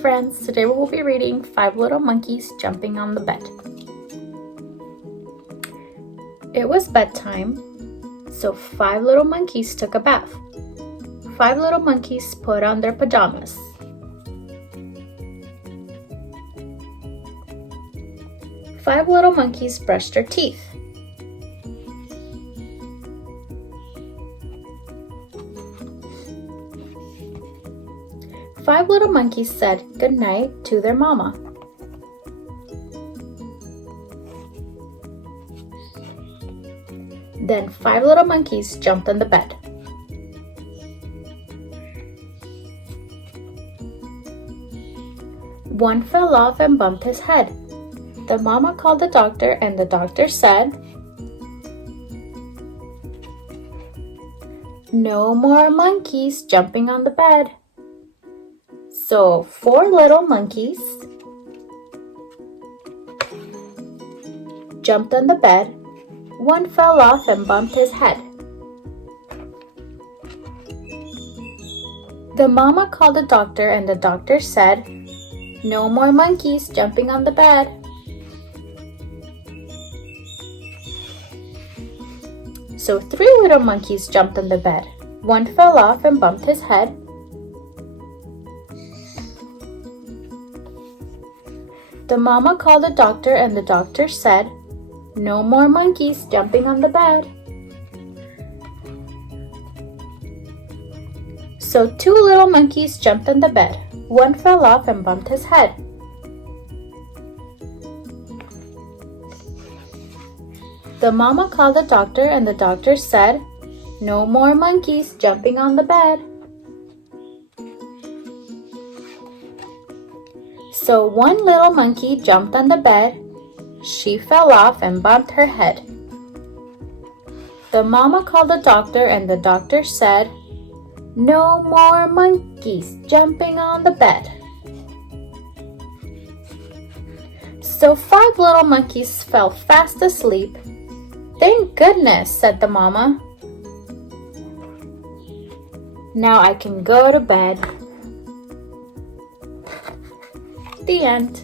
friends, today we will be reading Five Little Monkeys Jumping on the Bed. It was bedtime, so 5 little monkeys took a bath. 5 little monkeys put on their pajamas. Five little monkeys brushed their teeth. Five little monkeys said good night to their mama. Then 5 little monkeys jumped on the bed. One fell off and bumped his head. The mama called the doctor and the doctor said, "No more monkeys jumping on the bed." So 4 little monkeys jumped on the bed. One fell off and bumped his head. The mama called the doctor and the doctor said, "No more monkeys jumping on the bed." So 3 little monkeys jumped on the bed. One fell off and bumped his head. The mama called the doctor and the doctor said, "No more monkeys jumping on the bed." So 2 little monkeys jumped on the bed. One fell off and bumped his head. The mama called the doctor and the doctor said, "No more monkeys jumping on the bed." So 1 little monkey jumped on the bed. She fell off and bumped her head. The mama called the doctor and the doctor said, "No more monkeys jumping on the bed." So 5 little monkeys fell fast asleep. "Thank goodness," said the mama. "Now I can go to bed." The end.